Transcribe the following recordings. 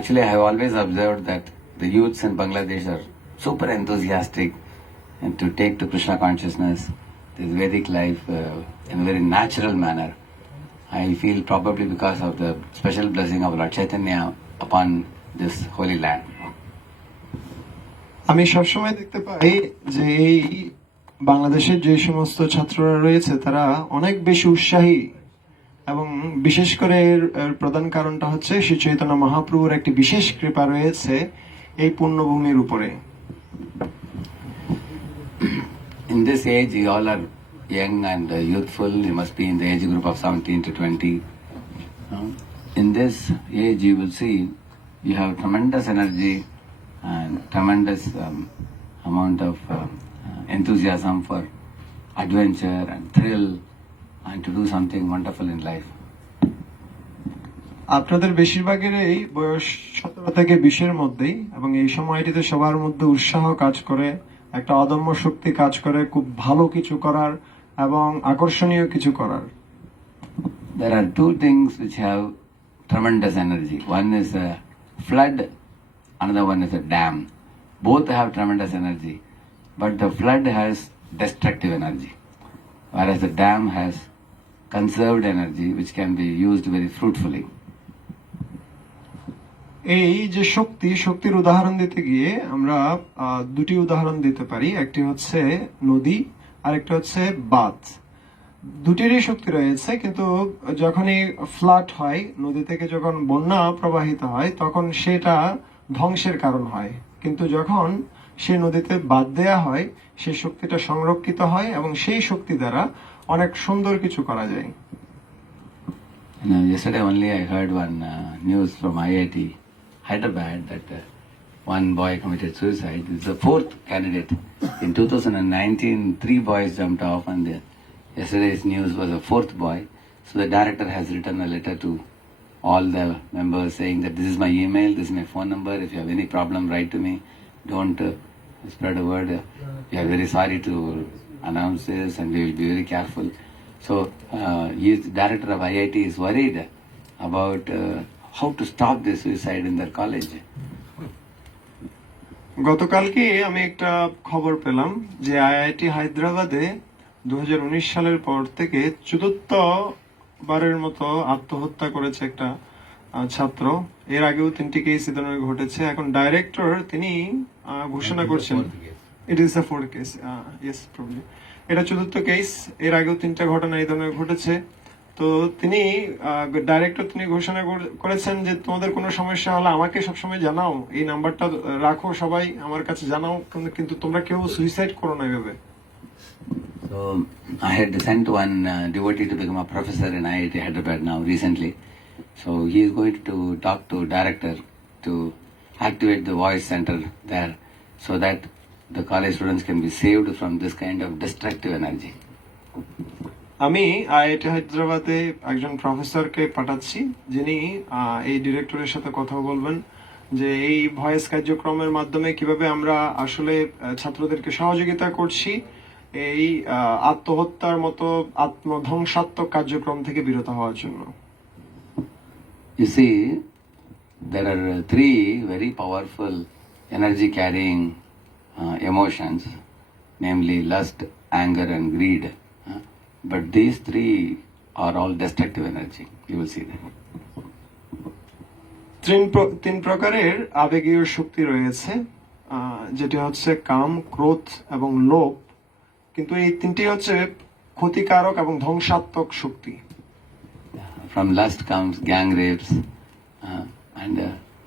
Actually, I have always observed that the youths in Bangladesh are super enthusiastic and to take to Krishna consciousness, this Vedic life in a very natural manner. I feel probably because of the special blessing of Lord Chaitanya upon this holy land. আমি সবসময় দেখতে পাই যে এই বাংলাদেশের যে সমস্ত ছাত্ররা রয়েছে তারা অনেক বেশি উৎসাহী এবং বিশেষ করে এর প্রধান কারণটা হচ্ছে শ্রী চৈতন্য মহাপ্রভুর একটি বিশেষ কৃপা রয়েছে এই পুণ্যভূমির উপরে। In this age, you all are young and youthful. You must be in the age group of 17 to 20. In this age, you will see you have tremendous energy and tremendous amount of enthusiasm for adventure and thrill and to do something wonderful in life. আপনাদের বেশিরভাগের এই বয়স 17 থেকে 20-এর মধ্যেই এবং এই সময়টিতে সবার মধ্যে উৎসাহ কাজ করে, একটা অদম্য শক্তি কাজ করে খুব ভালো কিছু করার এবং আকর্ষণীয় কিছু করার। There are two things which have tremendous energy. One is a flood, another one is a dam. Both have tremendous energy, but the flood has destructive energy, whereas the dam has conserved energy which can be used very fruitfully. এই যে শক্তির উদাহরণ দিতে গিয়ে আমরা দুটি উদাহরণ দিতে পারি, একটি হচ্ছে নদী আর একটা হচ্ছে বাঁধ। দুটিরই শক্তি রয়েছে, কিন্তু যখনই ফ্লাড হয়, নদী থেকে যখন বন্যা প্রবাহিত হয় তখন সেটা ধ্বংসের কারণ হয়, কিন্তু যখন সেই নদীতে বাঁধ দেয়া হয় সেই শক্তিটা সংরক্ষিত হয় এবং সেই শক্তি দ্বারা অনেক সুন্দর কিছু করা যায়। Yesterday only I heard one news from IIT Hyderabad that one boy committed suicide. It's the fourth candidate. In 2019, 3 boys jumped off, and yesterday's news was a fourth boy. So the director has written a letter to all the members saying that this is my email, this is my phone number. If you have any problem, write to me. Don't spread a word. We are very sorry to announce this, and we will be very careful. So the director of IIT is worried about how to stop this suicide in their college. গতকালকে আমি একটা খবর পেলাম যে আইআইটি হায়দ্রাবাদে 2019 সালের পর থেকে চতুর্থ বারের মতো আত্মহত্যা করেছে একটা ছাত্র। এর আগেও 3টি কেস এই ধরনের ঘটেছে। এখন ডাইরেক্টর তিনি ঘোষণা করছেন it is the fourth case, yes probably এটা চতুর্থ কেস। এর আগেও 3টা ঘটনা এই ধরনের ঘটেছে। তো তিনি ডাইরেক্টর তিনি ঘোষণা করেছেন যে তোমাদের কোনো সমস্যা হলে আমাকে সবসময় জানাও, এই নাম্বারটা রাখো, সবাই আমার কাছে জানাও, কিন্তু তোমরা কেউ সুইসাইড করো না এভাবে। So I had sent one devotee to become a professor in IIT Hyderabad now recently. So he is going to talk to director to activate the voice center there so that the college students can be saved from this kind of destructive energy. আমি আইআইটি হায়দ্রাবাদে একজন প্রফেসরকে পাঠাচ্ছি, যিনি এই ডিরেক্টরের সাথে কথা বলবেন যে এই ভয়েস কার্যক্রমের মাধ্যমে কিভাবে আমরা আসলে ছাত্রদেরকে সহযোগিতা করছি এই আত্মহত্যার মতো আত্মধ্বংসাত্মক কার্যক্রম থেকে বিরত হওয়ার জন্য। You see, there are 3 very powerful energy carrying emotions, namely lust, anger and greed. But these 3 are all destructive energy. You will see that. 3 প্রকারের আবেগীয় শক্তি রয়েছে, যেটি হচ্ছে কাম, ক্রোধ এবং লোভ, কিন্তু এই 3টি হচ্ছে ক্ষতিকারক এবং ধ্বংসাত্মক শক্তি। From lust comes gang rapes and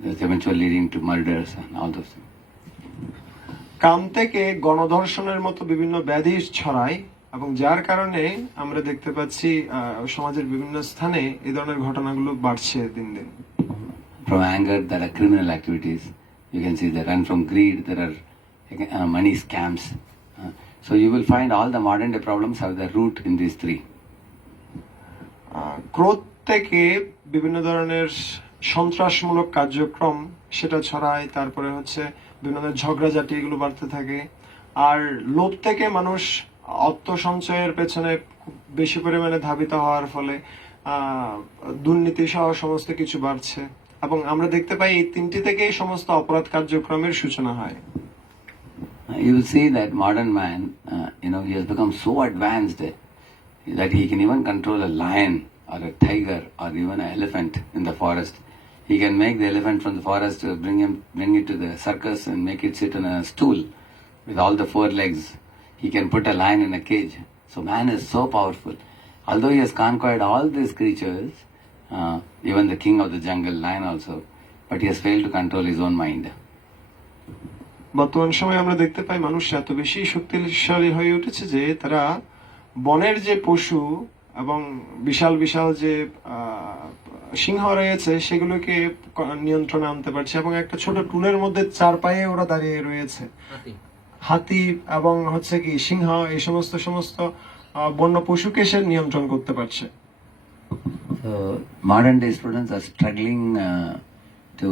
that's eventually leading to murders and all those things. কাম থেকে গণধর্ষণের মতো বিভিন্ন ব্যাধি ছড়ায় এবং যার কারণে আমরা দেখতে পাচ্ছি সমাজের বিভিন্ন স্থানে এই ধরনের ঘটনাগুলো বাড়ছে দিন দিন। From anger there are criminal activities. You can see that, and from greed there are money scams. So you will find all the modern day problems have their root in these 3. ক্রোধ থেকে বিভিন্ন ধরনের সন্ত্রাসমূলক কার্যক্রম সেটা ছড়ায়, তারপরে হচ্ছে বিভিন্ন ধরনের ঝগড়াঝাটি এগুলো বাড়তে থাকে, আর লোভ থেকে মানুষ অর্থ সঞ্চয়ের পেছনে খুব বেশি পরিমাণে ধাবিত হওয়ার ফলে দুর্নীতি সহ সমস্ত কিছু বাড়ছে, এবং আমরা দেখতে পাই এই তিনটি থেকেই সমস্ত অপরাধ কার্যক্রমের সূচনা হয়। You will see that modern man, he has become so advanced that he can even control a lion or a tiger or even an elephant in the forest. He can make the elephant from the forest, bring it to the circus and make it sit on a stool with all the four legs. He can put a lion in a cage. So man is so powerful. Although he has conquered all these creatures, even the king of the jungle, lion also, but he has failed to control his own mind. বর্তমান সময়ে আমরা দেখতে পাই মানুষ এত বেশি শক্তিশালী হয়ে উঠেছে যে তারা বনের যে পশু এবং বিশাল বিশাল যে সিংহ রয়েছে সেগুলোকে নিয়ন্ত্রণে আনতে পারছে এবং একটা ছোট টুলের মধ্যে চার পায়ে ওরা দাঁড়িয়ে রয়েছে। হাতি এবং হচ্ছে কি সিংহ এই সমস্ত বন্য পশুকে সে নিয়ন্ত্রণ করতে পারছে। So modern day students are struggling to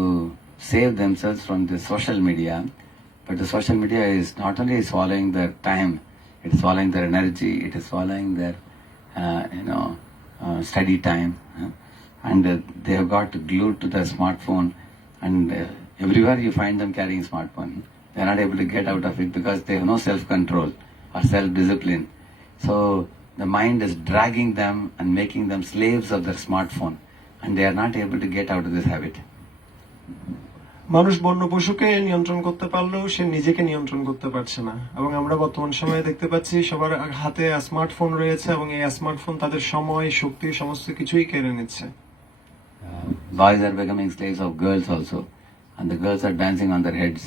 save themselves from the social media, but the social media is not only swallowing their time, it is swallowing their energy, it is swallowing their study time, and they have got glued to the smartphone, and everywhere you find them carrying smartphone. They are not able to get out of it because they have no self-control or self-discipline. So the mind is dragging them and making them slaves of their smartphone, and they are not able to get out of this habit. মানুষ বন্য পশুকে নিয়ন্ত্রণ করতে পারলেও সে নিজেকে নিয়ন্ত্রণ করতে পারছে না এবং আমরা বর্তমান সময়ে দেখতে পাচ্ছি সবার হাতে স্মার্টফোন রয়েছে এবং এই স্মার্টফোন তাদের সময় শক্তি সমস্ত কিছুই কেড়ে নিচ্ছে। Boys are becoming slaves of girls also, and the girls are dancing on their heads,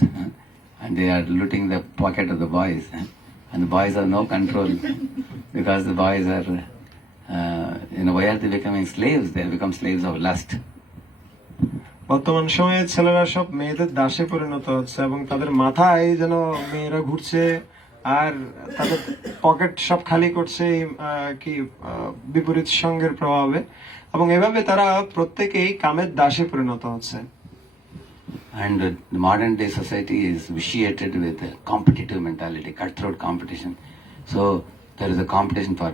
and they are looting the pocket of the boys, and the boys have no control because the boys are, why are they becoming slaves? They have become slaves of lust. বর্তমান সময়ে ছেলেরা সব মেয়েদের দাসে পরিণত হচ্ছে এবং তাদের মাথায় যেন মেয়েরা ঘুরছে আর তাদের পকেট সব খালি করছে বিপরীত সঙ্গের প্রভাবে এবং এভাবে তারা প্রত্যেকেই কামের দাসে পরিণত হচ্ছে। And the modern day society is vitiated with a competitive mentality, cutthroat competition. So there is a competition for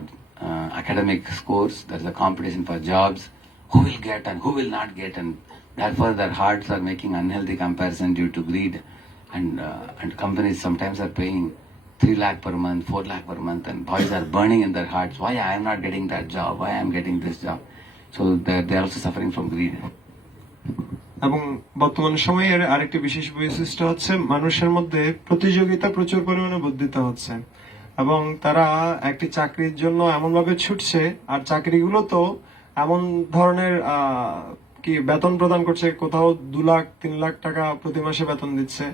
academic scores, there is a competition for jobs, who will get and who will not get, and therefore their hearts are making unhealthy comparison due to greed, and companies sometimes are paying 3 lakh per month, 4 lakh per month, and boys are burning in their hearts, why I am not getting that job, why I am getting this job. So they are also suffering from greed. এবং বর্তমান সময়ের আরেকটি বিশেষ বৈশিষ্ট্য হচ্ছে মানুষের মধ্যে প্রতিযোগিতা প্রচুর পরিমাণে বর্ধিত হচ্ছে এবং তারা একটি চাকরির জন্য এমন ভাবে ছুটছে আর চাকরিগুলো তো এমন ধরনের বেতন প্রদান করছে, কোথাও 2 লাখ 3 লাখ টাকা প্রতি মাসে বেতন দিচ্ছে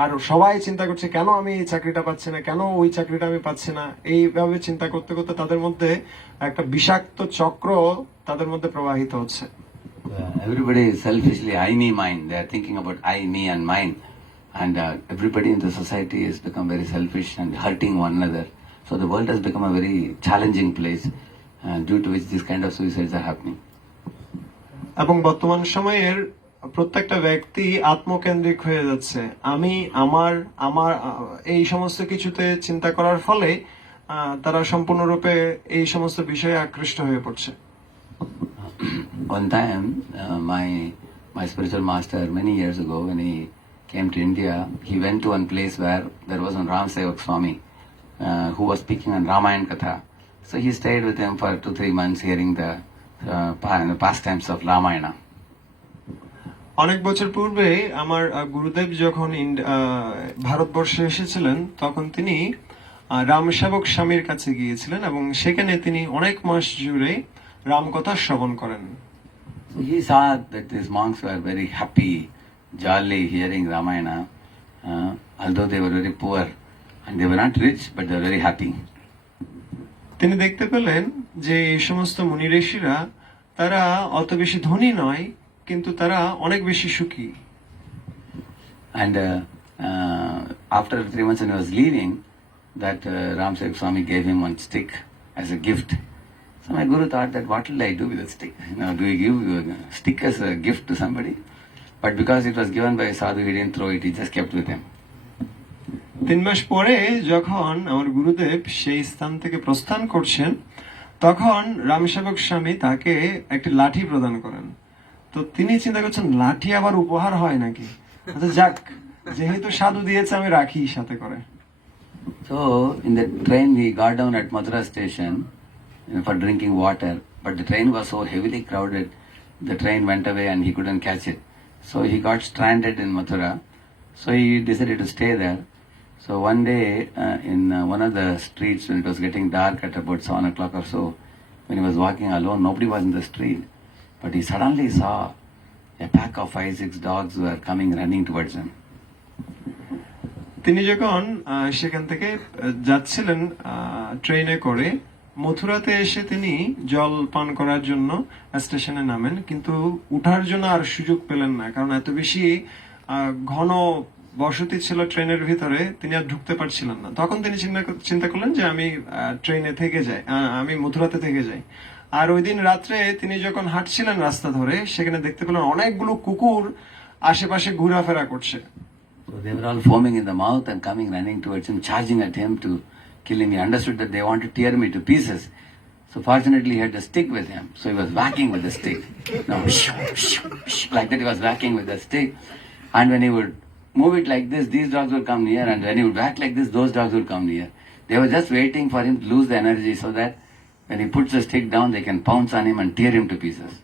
আর সবাই চিন্তা করছে কেন আমি এই চাকরিটা পাচ্ছি না, কেন ওই চাকরিটা আমি পাচ্ছি না। এইভাবে চিন্তা করতে করতে তাদের মধ্যে একটা বিষাক্ত চক্র তাদের মধ্যে প্রবাহিত হচ্ছে। Everybody is selfishly I, me, mine. They are thinking about I, me and mine, and everybody in the society has become very selfish and hurting one another. So the world has become a very challenging place, due to which these kind of suicides are happening. এবং বর্তমান সময়ের প্রত্যেকটা ব্যক্তি আত্মকেন্দ্রিক হয়ে যাচ্ছে, আমি আমার আমার এই সমস্ত কিছুতে চিন্তা করার ফলে তারা সম্পূর্ণরূপে এই সমস্ত বিষয়ে আকৃষ্ট হয়ে পড়ছে। One time, my spiritual master many years ago, when he came to India, he went to one place where there was one Ram Sevak Swami who was speaking on Ramayana Katha. So he stayed with him for 2-3 months, hearing the pastimes of Ramayana. অনেক বছর পূর্বে আমার গুরুদেব যখন ভারতবর্ষে এসেছিলেন তখন তিনি রামসেবক স্বামীর কাছে গিয়েছিলেন এবং সেখানে তিনি অনেক মাস জুড়ে রামকথা শ্রবণ করেন। So he saw that these monks were very happy, jolly hearing Ramayana, although they were very poor and they were not rich, but they were very happy. তিনি দেখতে পেলেন যে এই সমস্ত মুনি ঋষিরা তারা অত বেশি ধনী নয় কিন্তু তারা অনেক বেশি সুখী। And after 3 months when he was leaving, that Ram Sevak Swami gave him one stick as a gift. So my guru thought that what will I do with the stick? Do we give a stick as a gift to somebody? But because it was given by a sadhu, he didn't throw it, he just kept with him. 3 মাস পরে যখন আমার গুরুদেব সেই স্থান থেকে প্রস্থান করছেন তখন রামসেবক স্বামী তাকে একটি লাঠি প্রদান করেন। তো তিনি চিন্তা করছেন লাঠি আবার উপহার হয় নাকি, আচ্ছা যাক, যেহেতু সাধু দিয়েছে আমি রাখি সাথে করে। So in the train we got down at Mathura station for drinking water, but the train was so heavily crowded, the train went away and he couldn't catch it. So he got stranded in Mathura. So he decided to stay there. So one day in one of the streets, when it was getting dark at about 7 o'clock or so, when he was walking alone, nobody was in the street, but he suddenly saw a pack of 5-6 dogs were coming running towards him. তিনি যখন সেখান থেকে যাচ্ছিলেন ট্রেনে করে, মথুরাতে এসে তিনি জল পান করার জন্য স্টেশনে নামেন, কিন্তু উঠার জন্য আর সুযোগ পেলেন না, কারণ এত বেশি ঘন বসতি ছিল ট্রেনের ভিতরে, তিনি আর ঢুকতে পারছিলেন না। তখন তিনি চিন্তা করলেন যে আমি ট্রেনে থেকে যাই, আমি মথুরাতে থেকে যাই। আর ওই দিন রাত্রে তিনি যখন হাঁটছিলেন রাস্তা ধরে, সেখানে দেখতে পেলেন অনেকগুলো কুকুর আশেপাশে ঘোরাফেরা করছে। So they were all foaming in the mouth and coming running towards him, charging at him to kill him. He understood that they want to tear me to pieces. So fortunately he had a stick with him. So he was whacking with the stick. Now, like that he was whacking with the stick. And when he would move it like this, these dogs would come near, and when he would whack like this, those dogs would come near. They were just waiting for him to lose the energy so that when he puts the stick down, they can pounce on him and tear him to pieces.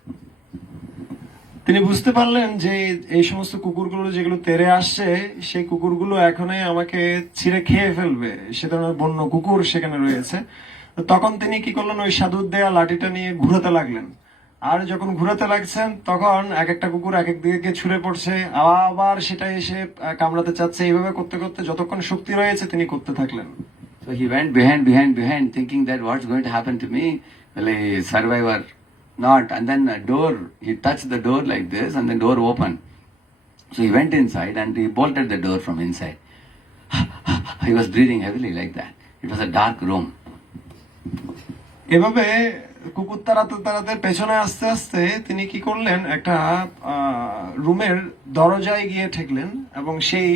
তিনি বুঝতে পারলেন যে এই সমস্ত কুকুরগুলো যেগুলো তেড়ে আসছে, সেই কুকুরগুলো এখনই আমাকে ছিঁড়ে খেয়ে ফেলবে, সে ধরনের বন্য কুকুর সেখানে রয়েছে। তখন তিনি কি করলেন, ওই সাধুর দেয়া লাঠিটা নিয়ে ঘুরাতে লাগলেন। আর যখন ঘুরাতে লাগছেন, তখন এক একটা কুকুর এক এক দিকে ছুঁড়ে পড়ছে, আবার সেটা এসে কামড়াতে চাচ্ছে। এইভাবে করতে করতে যতক্ষণ শক্তি রয়েছে তিনি করতে থাকলেন। So he went behind, thinking that what's going to happen to me? Will I survive or not? And then a door, he touched the door like this, and the door opened. So he went inside and he bolted the door from inside. He was breathing heavily like that. It was a dark room. এভাবে কুকুর তাড়াতে তাড়াতে পেছনে আস্তে আস্তে তিনি কি করলেন, একটা রুমের দরজায় গিয়ে ঠেকলেন, এবং সেই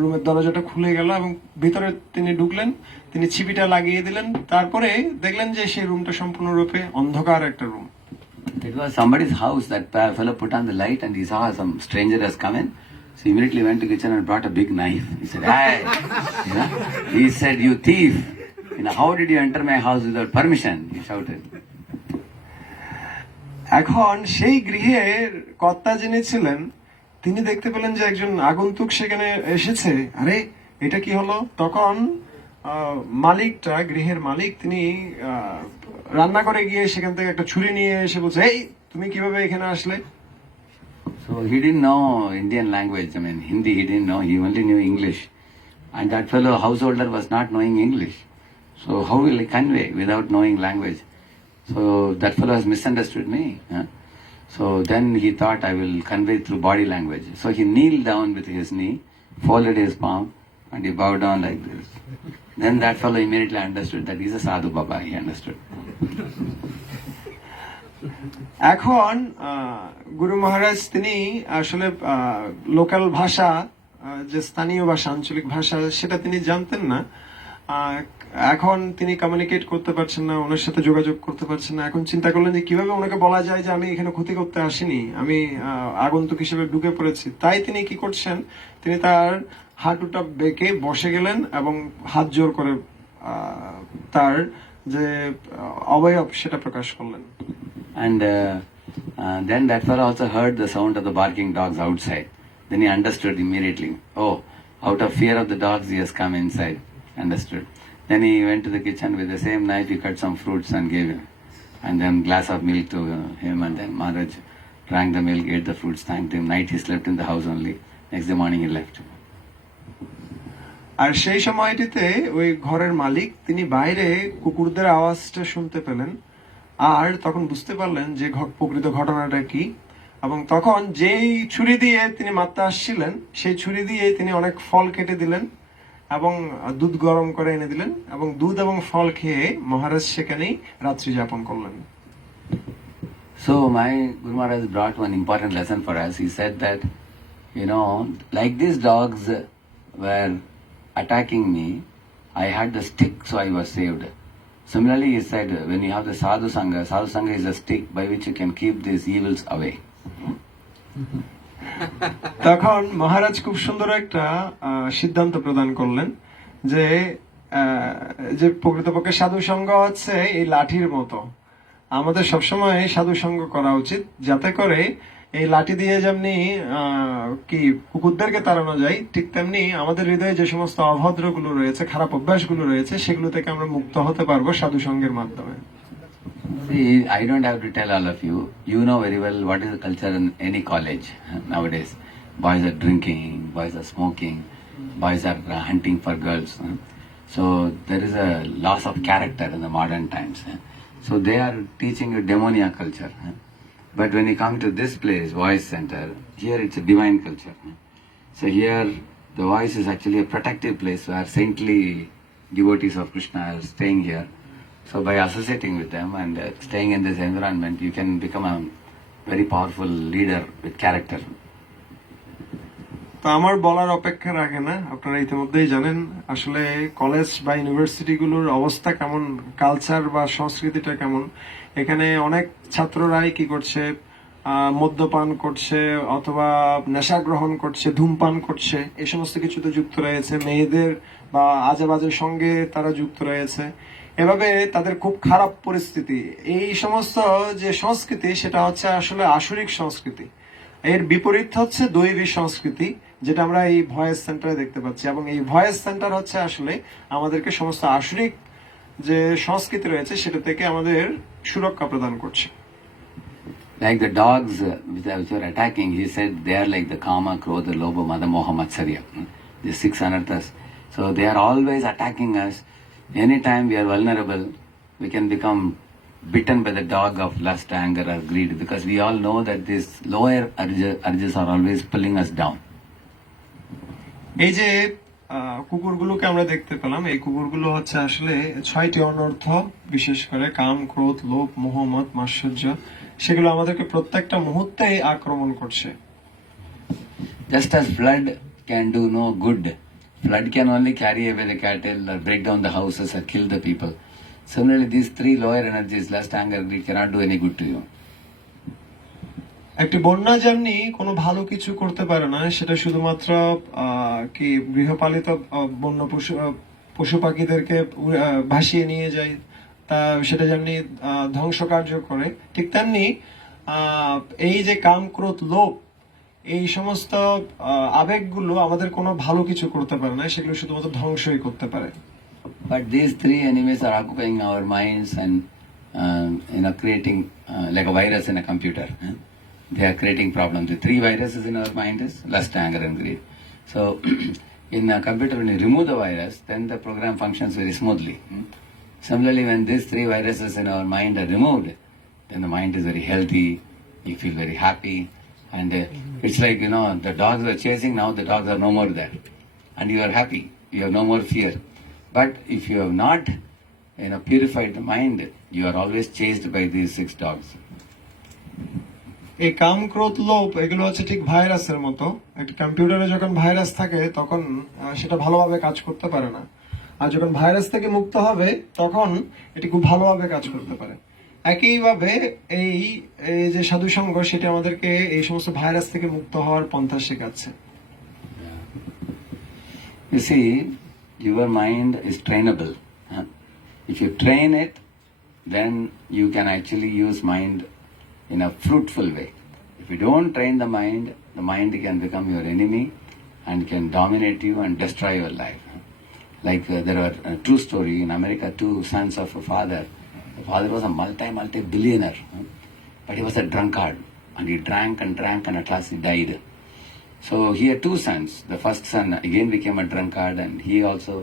রুমের দরজাটা খুলে গেল এবং ভিতরে তিনি ঢুকলেন। তিনি ছিপিটা লাগিয়ে দিলেন, তারপরে দেখলেন যে সেই রুমটা সম্পূর্ণরূপে অন্ধকার একটা room. It was somebody's house. That fellow put on the light and he saw some stranger has come in. So he immediately went to the kitchen and brought a big knife. He said, "Hey," he said, "You thief! How did you enter my house without permission?" He shouted. এখন সেই গৃহের কর্তা যিনি ছিলেন, তিনি দেখতে পেলেন যে একজন আগন্তুক সেখানে এসেছে। আরে এটা কি হলো? তখন মালিকটা, গৃহের মালিক, তিনি রান্না করে গিয়ে সেখান থেকে একটা ছুরি নিয়ে এসে বলছে, এই তুমি কিভাবে এখানে আসলে? So he didn't know Indian language. I mean, Hindi he didn't know. He only knew English. And that fellow householder was not knowing English. So how will he convey without knowing language? So that fellow has misunderstood me. So then he thought I will convey through body language. So he kneeled down with his knee, folded his palm, and he bowed down like this. Then that fellow immediately understood that he's a sadhu baba. He understood. এখন গুরু মহারাজ তিনি আসলে লোকাল ভাষা, যে স্থানীয় ভাষা, আঞ্চলিক ভাষা, সেটা তিনি জানতেন না। এখন তিনি কমিউনিকেট করতে পারছেন না, ওনার সাথে যোগাযোগ করতে পারছেন না। এখন চিন্তা করলেন যে কিভাবে ওনাকে বলা যায় যে আমি এখানে ক্ষতি করতে আসিনি, আমি আগন্তুক হিসেবে ঢুকে পড়েছি। তাই তিনি কি করছেন, তিনি তার হাঁটুটা বেঁকে বসে গেলেন এবং হাত জোর করে তার যে অবয়ব সেটা প্রকাশ করলেন। And then that fellow also heard the sound of the barking dogs outside. Then he understood immediately. Oh, out of fear of the dogs, he has come inside. Understood. Then he went to the kitchen with the same knife. He cut some fruits and gave him, and then glass of milk to him. And then Maharaj drank the milk, ate the fruits, thanked him. Night he slept in the house only. Next day morning he left. আর সেই সময়টিতে ওই ঘরের মালিক তিনি বাইরে কুকুরদের আওয়াজটা শুনতে পেলেন, আর তখন বুঝতে পারলেন যে প্রকৃত ঘটনাটা কি। এবং তখন যেই ছুরি দিয়ে তিনি মারতে আসছিলেন, সেই ছুরি দিয়ে তিনি অনেক ফল কেটে দিলেন এবং দুধ গরম করে এনে দিলেন, এবং দুধ এবং ফল খেয়ে মহারাজ সেখানেই রাত্রি যাপন করলেন। So my Guru Maharaj brought one important lesson for us. He said that, like these dogs were attacking me, I had the stick, so I was saved. Similarly, he said, when you have the sadhu sangha is a stick by which you can keep these evils away. তখন মহারাজ খুব সুন্দর একটা সিদ্ধান্ত প্রদান করলেন যে যে প্রকৃতপক্ষে সাধু সঙ্গ হচ্ছে এই লাঠির মতো। আমাদের সবসময় সাধু সঙ্গ করা উচিত, যাতে করে এই লাঠি দিয়ে যেমনি কি কুকুরদেরকে তাড়ানো যায়, ঠিক তেমনি আমাদের হৃদয়ে যে সমস্ত অভদ্রগুলো রয়েছে, খারাপ অভ্যাসগুলো রয়েছে, সেগুলো থেকে আমরা মুক্ত হতে পারবো সাধু সঙ্গের মাধ্যমে। See, I don't have to tell all of you. You know very well what is the culture in any college nowadays. Boys are drinking, boys are smoking, boys are hunting for girls. So there is a loss of character in the modern times. So they are teaching you demoniac culture. But when you come to this place, Voice Center, here it's a divine culture. So here the Voice is actually a protective place where saintly devotees of Krishna are staying here. So by associating with them and staying in this environment, you can become a very powerful leader with character. তো আমার বলার অপেক্ষা রাখে না, আপনারা ইতিমধ্যেই জানেন আসলে কলেজ বা ইউনিভার্সিটি গুলোর অবস্থা কেমন, কালচার বা সংস্কৃতিটা কেমন। এখানে অনেক ছাত্ররাই কি করছে, মদ্যপান করছে অথবা নেশা গ্রহণ করছে, ধূমপান করছে, এই সমস্ত কিছুতে যুক্ত রয়েছে, মেয়েদের বা আজে বাজে সঙ্গে তারা যুক্ত রয়েছে। এভাবে তাদের খুব খারাপ পরিস্থিতি। এই সমস্ত যে সংস্কৃতি, সেটা হচ্ছে আসলে আসরিক সংস্কৃতি। এর বিপরীত হচ্ছে দৈবী সংস্কৃতি, যেটা আমরা এই ভয়েস সেন্টারে দেখতে পাচ্ছি। এবং এই ভয়েস সেন্টার হচ্ছে আসলে আমাদেরকে সমস্ত আসরিক যে সংস্কৃতি রয়েছে সেটা থেকে আমাদের সুরক্ষা প্রদান করছে। Like the dogs which were attacking, he said they are like the Kama, Krodha, Lobha, Mada, Moha, Matsarya. The 6 anarthas. So they are always attacking us. Anytime we are vulnerable, we can become bitten by the dog of lust, anger or greed, because we all know that these lower urges are always pulling us down. এই যে কুকুরগুলোকে আমরা দেখতে পেলাম, এই কুকুরগুলো হচ্ছে আসলে 6টি অনর্থ, বিশেষ করে কাম, ক্রোধ, লোভ, মোহ, মদ, মাৎসর্য, সেগুলো আমাদেরকে প্রত্যেকটা মুহূর্তেই আক্রমণ করছে। Just as flood can do no good, flood can only carry away the cattle or break down the houses or kill the people. Similarly, these 3 lower energies, lust, anger, greed, cannot do any good to you. একটি বন্যা যেমনি কোনো ভালো কিছু করতে পারে না, সেটা শুধুমাত্র কি গৃহপালিত বন্য পশু পাখিদেরকে ভাসিয়ে নিয়ে যায়, তা সেটা যেমনি ধ্বংস কার্য করে, ঠিক তেমনি এই যে কাম, ক্রোধ, লোভ, এই সমস্ত আবেগগুলো আমাদের কোনো ভালো কিছু করতে পারে না, সেগুলো শুধুমাত্র ধ্বংসই করতে পারে। But these 3 enemies are occupying our minds and creating like a virus in a computer. They are creating problems. The 3 viruses in our mind is lust, anger and greed. So in a computer, when you remove the virus, then the program functions very smoothly. Similarly, when these 3 viruses in our mind are removed, then the mind is very healthy, you feel very happy, and it's like, the dogs were chasing, now the dogs are no more there. And you are happy, you have no more fear. But if you have not purified the mind, you are always chased by these 6 dogs. এই কাম, ক্রোধ, লোভ এগুলো হচ্ছে ঠিক ভাইরাসের মতো। একটা কম্পিউটারে যখন ভাইরাস থাকে তখন সেটা ভালোভাবে কাজ করতে পারে না, আর যখন ভাইরাস থেকে মুক্ত হবে তখন এটি খুব ভালোভাবে কাজ করতে পারে। একইভাবে এই যে সাধু সঙ্গ, সেটা আমাদেরকে এই সমস্ত ভাইরাস থেকে মুক্ত হওয়ার পন্থা শেখাচ্ছে। You see, your mind is trainable. If you train it, then you can actually use mind in a fruitful way. If you don't train the mind can become your enemy and can dominate you and destroy your life. Like there are a true story in America, 2 sons of a father. The father was a multi-billionaire, but he was a drunkard, and he drank and at last he died. So he had 2 sons. The first son again became a drunkard, and he also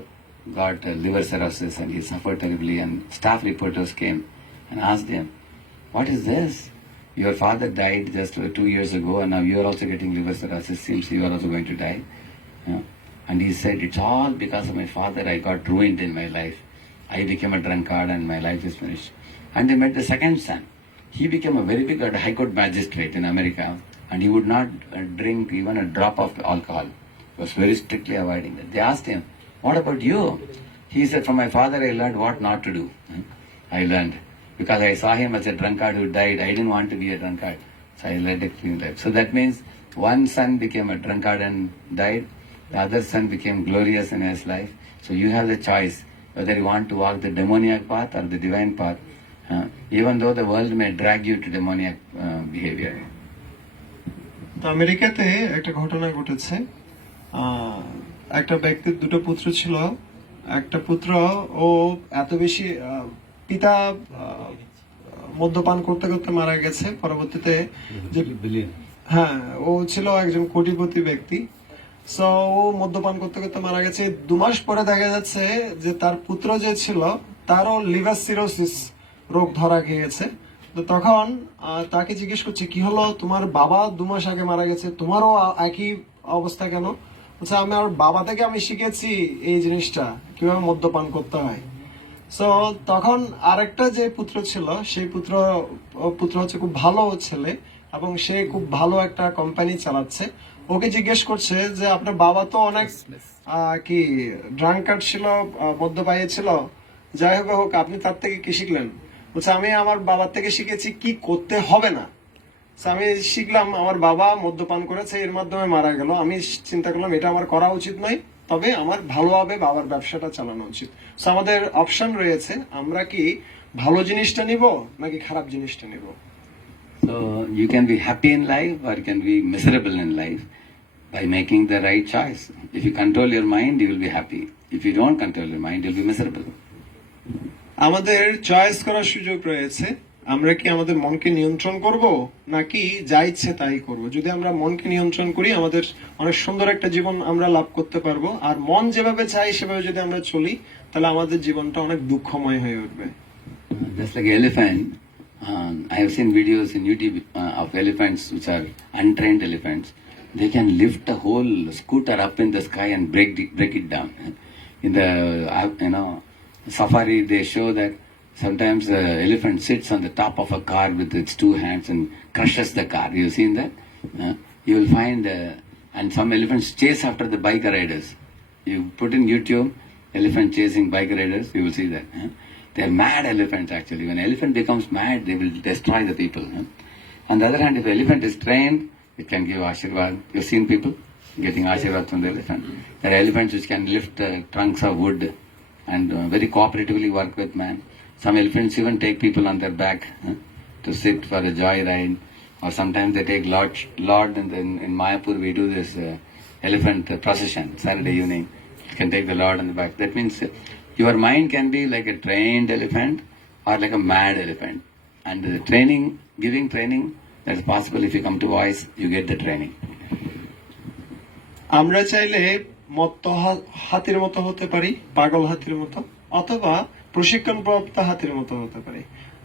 got liver cirrhosis and he suffered terribly, and staff reporters came and asked him, "What is this? Your father died just 2 years ago, and now you are also getting liver cirrhosis. Seems you are also going to die." And he said, "It's all because of my father. I got ruined in my life. I became a drunkard and my life is finished." And they met the second son. He became a very big high court magistrate in America, and he would not drink even a drop of alcohol. He was very strictly avoiding that. They asked him, "What about you?" He said, "From my father I learned what not to do." I learned. Because I saw him as a drunkard who died. I didn't want to be a drunkard. So I led a clean life. So that means one son became a drunkard and died. The other son became glorious in his life. So you have the choice whether you want to walk the demoniac path or the divine path. Even though the world may drag you to demoniac behavior. তো আমেরিকাতে একটা ঘটনা ঘটেছে। একটা ব্যক্তির দুটো পুত্র ছিল। একটা পুত্র ও এত বেশি পিতা মদ্যপান করতে করতে মারা গেছে। পরবর্তীতে হ্যাঁ, ও ছিল একজন কোটিপতি ব্যক্তি। সো ও মদ্যপান করতে করতে মারা গেছে। 2 মাস পরে দেখা যাচ্ছে যে তার পুত্র যে ছিল তারও লিভার সিরোসিস রোগ ধরা গিয়েছে। তো তখন তাকে জিজ্ঞেস করছে, কি হলো, তোমার বাবা 2 মাস আগে মারা গেছে, তোমারও একই অবস্থা কেন? আচ্ছা, আমি আমার বাবা থেকে আমি শিখেছি এই জিনিসটা কিভাবে মদ্যপান করতে হয়। সো তখন আরেকটা যে পুত্র ছিল সেই পুত্র হচ্ছে খুব ভালো ছেলে এবং সে খুব ভালো একটা কোম্পানি চালাচ্ছে। ওকে জিজ্ঞেস করছে যে আপনার বাবা তো অনেক কি ড্রাঙ্কার্ড ছিল, মদ্যপায়ী ছিল, যাই হোক আপনি তার থেকে কি শিখলেন? বলছে, আমি আমার বাবার থেকে শিখেছি কি করতে হবে না। আমি শিখলাম, আমার বাবা মদ্যপান করেছে, এর মাধ্যমে মারা গেল। আমি চিন্তা করলাম এটা আমার করা উচিত নয়, তবে আমার ভালোভাবে বাবার ব্যবসাটা চালানো উচিত। আমাদের অপশন রয়েছে, আমরা কি ভালো জিনিসটা নিব নাকি খারাপ জিনিসটা নিব। So you can be happy in life or you can be miserable in life by making the right choice. If you control your mind, you will be happy. If you don't control your mind, you'll be miserable. আমাদের চয়েস করার সুযোগ রয়েছে। আমরা কি আমাদের মনকে নিয়ন্ত্রণ করব নাকি যা ইচ্ছে তাই করব? যদি আমরা মনকে নিয়ন্ত্রণ করি, আমাদের অনেক সুন্দর একটা জীবন আমরা লাভ করতে পারবো। আর মন যেভাবে চাই সেভাবে যদি আমরা চলি, তাহলে আমাদের জীবনটা অনেক দুঃখময় হয়ে উঠবে। Just like elephant, I have seen videos in YouTube of elephants which are untrained elephants. They can lift a whole scooter up in the sky and break it down. In the safari, they show that sometimes the elephant sits on the top of a car with its 2 hands and crushes the car. You've seen that? You will find, and some elephants chase after the bike riders. You put in YouTube, elephant chasing bike riders, you will see that. They are mad elephants actually. When an elephant becomes mad, they will destroy the people. On the other hand, if an elephant is trained, it can give Ashirvad. You've seen people getting Ashirvad from the elephant. There are elephants which can lift trunks of wood and very cooperatively work with man. Some elephants even take people on their back to sit for a joyride, or sometimes they take Lord in Mayapur we do this elephant procession Saturday evening. You can take the Lord on the back. That means your mind can be like a trained elephant or like a mad elephant. And the giving training, that's possible. If you come to voice, you get the training. আমরা চাইলে মত্ত হাতির মতো হতে পারি, পাগল হাতির মতো, অথবা প্রশিক্ষণপ্রাপ্ত হাতির মতো হতে পারি।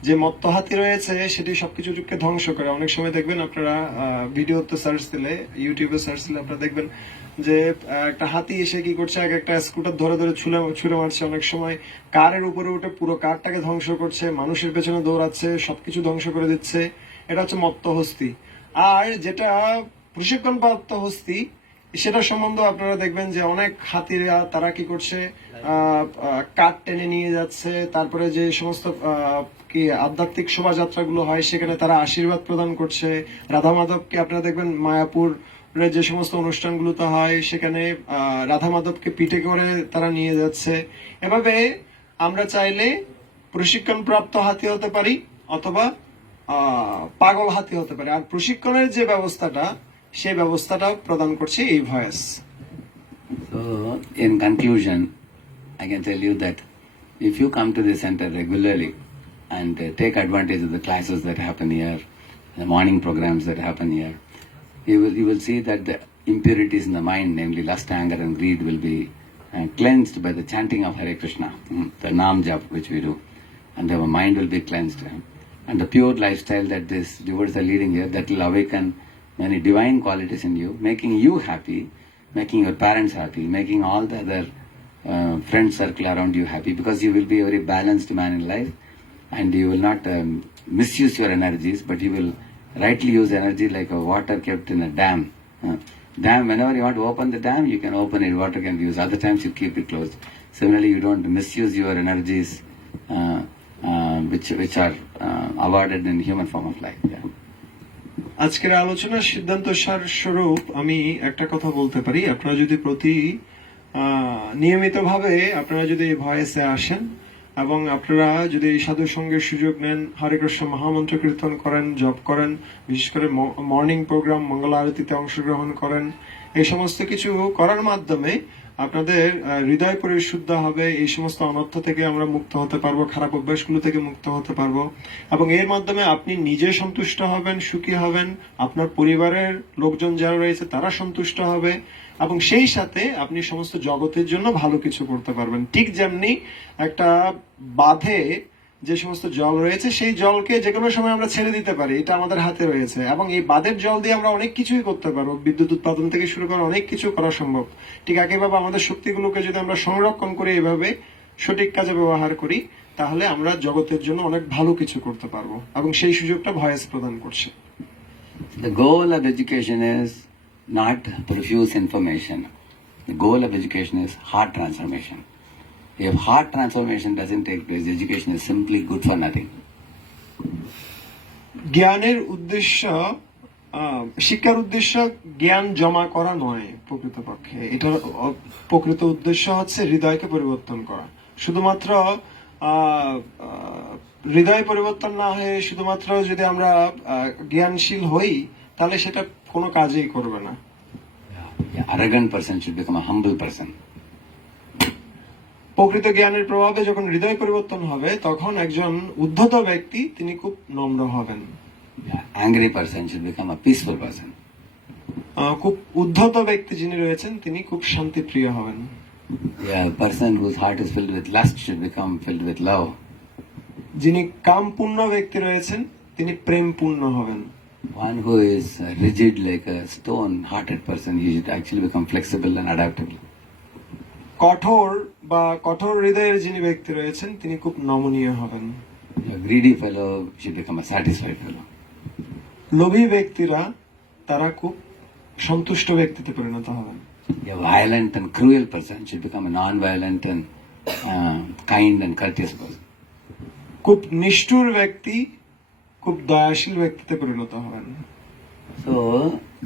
যে মত্ত হাতি রয়েছে সেটি সবকিছুকে ধ্বংস করে। অনেক সময় দেখবেন আপনারা ভিডিওতে সার্চ দিলে, ইউটিউবে সার্চ দিলে আপনারা দেখবেন যে একটা হাতি এসে কি করছে, একটা স্কুটার ধরে ধরে ছুঁড়ে মারছে। অনেক সময় কারের উপরে উঠে পুরো কারটাকে ধ্বংস করছে, মানুষের পেছনে দৌড়াচ্ছে, সবকিছু ধ্বংস করে দিচ্ছে। এটা হচ্ছে মত্ত হস্তি। আর যেটা প্রশিক্ষণপ্রাপ্ত হস্তি, সেটা সম্বন্ধে আপনারা দেখবেন যে অনেক হাতিরা তারা কি করছে, কাঠ টেনে নিয়ে যাচ্ছে। তারপরে যে সমস্ত কি আধ্যাত্মিক শোভাযাত্রাগুলো হয় সেখানে তারা আশীর্বাদ প্রদান করছে। রাধা মাধবকে আপনারা দেখবেন মায়াপুর যে সমস্ত অনুষ্ঠানগুলোতে হয় সেখানে রাধা মাধবকে পিঠে করে তারা নিয়ে যাচ্ছে। এভাবে আমরা চাইলে প্রশিক্ষণপ্রাপ্ত হাতি হতে পারি অথবা পাগল হাতি হতে পারি। আর প্রশিক্ষণের যে ব্যবস্থাটা, সেই ব্যবস্থাটা প্রদান করছে এই voice. So in conclusion, I can tell you that if you come to this center regularly and take advantage of the classes that happen here, the morning programs that happen here, you will see that the impurities in the mind, namely lust, anger and greed, will be cleansed by the chanting of Hare Krishna, the Nam Jap which we do, and our mind will be cleansed. And the pure lifestyle that these devotees are leading here, that will awaken many divine qualities in you, making you happy, making your parents happy, making all the other friend circle around you happy, because you will be a very balanced man in life, and you will not misuse your energies, but you will rightly use energy like a water kept in a dam. Dam, whenever you want to open the dam, you can open it, water can be used. Other times you keep it closed. Similarly, you don't misuse your energies which are awarded in human form of life. Yeah. আজকের আলোচনার সিদ্ধান্ত সার স্বরূপ আমি একটা কথা বলতে পারি, আপনারা যদি প্রতি নিয়মিতভাবে আপনারা যদি এই ভয়েসে আসেন এবং আপনারা যদি এই সাধু সঙ্গের সুযোগ নেন, হরে কৃষ্ণ মহামন্ত্র কীর্তন করেন, জপ করেন, বিশেষ করে মর্নিং প্রোগ্রাম মঙ্গল আরতিতে অংশগ্রহণ করেন, এই সমস্ত কিছু করার মাধ্যমে আপনাদের হৃদয় পরিশুদ্ধ হবে, এই সমস্ত অনর্থ থেকে আমরা মুক্ত হতে পারবো, খারাপ অভ্যাসগুলো থেকে মুক্ত হতে পারবো, এবং এর মাধ্যমে আপনি নিজে সন্তুষ্ট হবেন, সুখী হবেন, আপনার পরিবারের লোকজন যারা রয়েছে তারা সন্তুষ্ট হবে, এবং সেই সাথে আপনি সমস্ত জগতের জন্য ভালো কিছু করতে পারবেন। ঠিক যেমনি একটা বাঁধে যে সমস্ত জল রয়েছে সেই জলকে যে কোনো সময় আমরা ছেড়ে দিতে পারি, এটা আমাদের হাতে রয়েছে, এবং এই বাঁধের জল দিয়ে আমরা অনেক কিছুই করতে পারবো, বিদ্যুৎ উৎপাদন থেকে শুরু করে অনেক কিছু করা সম্ভব। ঠিক একইভাবে আমাদের শক্তিগুলোকে যদি আমরা সংরক্ষণ করে এভাবে সঠিক কাজে ব্যবহার করি, তাহলে আমরা জগতের জন্য অনেক ভালো কিছু করতে পারবো, এবং সেই সুযোগটা ভয়েস প্রদান করছে। The goal of education is not profuse information. The goal of education is heart transformation. If heart transformation doesn't take place, education is simply good for nothing. জ্ঞানের উদ্দেশ্য, শিক্ষার উদ্দেশ্য জ্ঞান জমা করা নয়, প্রকৃতপক্ষে এটার প্রকৃত উদ্দেশ্য হচ্ছে হৃদয়কে পরিবর্তন করা। শুধুমাত্র হৃদয় পরিবর্তন না হয়ে শুধুমাত্র যদি আমরা জ্ঞানশীল হই, তাহলে সেটা কোনো কাজেই করবে না। Arrogant person should become a humble person. প্রকৃত জ্ঞানের প্রভাবে যখন হৃদয় পরিবর্তন হবে, তখন একজন উদ্ধত ব্যক্তি তিনি খুব নম্র হবেন। Angry person should become a peaceful person. খুব উদ্ধত ব্যক্তি যিনি রয়েছেন তিনি খুব শান্তিপ্রিয় হবেন। A person whose heart is filled with lust should become filled with love. যিনি কামপূর্ণ ব্যক্তি রয়েছেন তিনি প্রেমপূর্ণ হবেন। One who is rigid like a stone-hearted person, he should actually become flexible and adaptable. কঠোর হৃদয়ের যিনি ব্যক্তি রয়েছেন তিনি খুব নমনীয় হবেন। A greedy fellow should become a satisfied fellow. লোভী ব্যক্তিরা তারা খুব সন্তুষ্ট ব্যক্তিতে পরিণত হবেন। A violent and cruel person should become a non-violent and kind and courteous person. খুব নিষ্ঠুর ব্যক্তি খুব দয়াশীল ব্যক্তিতে পরিণত হবেন। So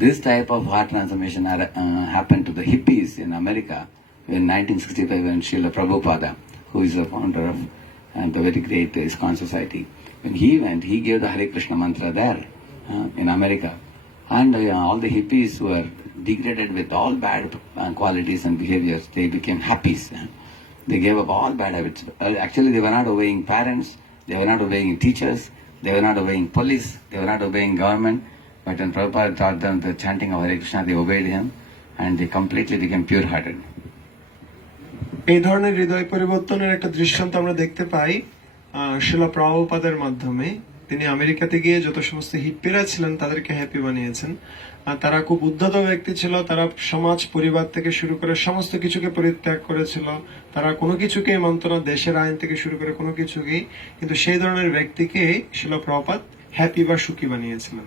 this type of heart transformation happened to the hippies in America in 1965 when Srila Prabhupada, who is the founder of the very great ISKCON society, when he went, he gave the Hare Krishna mantra there in America, and all the hippies who were degraded with all bad qualities and behaviors, they became happies. They gave up all bad habits. Actually, they were not obeying parents, they were not obeying teachers, they were not obeying police, they were not obeying government, but when Prabhupada taught them the chanting of Hare Krishna, they obeyed him and they completely became pure-hearted. এই ধরনের হৃদয় পরিবর্তনের একটা দৃষ্টান্ত আমরা দেখতে পাই শ্রীল প্রভুপাদের মাধ্যমে। তিনি আমেরিকাতে গিয়ে যত সমস্ত হিপ্পিরা ছিলেন তাদেরকে হ্যাপি বানিয়েছেন। তারা খুব উদ্ধত ব্যক্তি ছিল, তারা সমাজ পরিবার থেকে শুরু করে সমস্ত কিছুকে পরিত্যাগ করেছিল, তারা কোনো কিছুকেই মানত না, দেশের আইন থেকে শুরু করে কোনো কিছুকেই, কিন্তু সেই ধরনের ব্যক্তিকে শ্রীল প্রভুপাদ হ্যাপি বা সুখী বানিয়েছিলেন।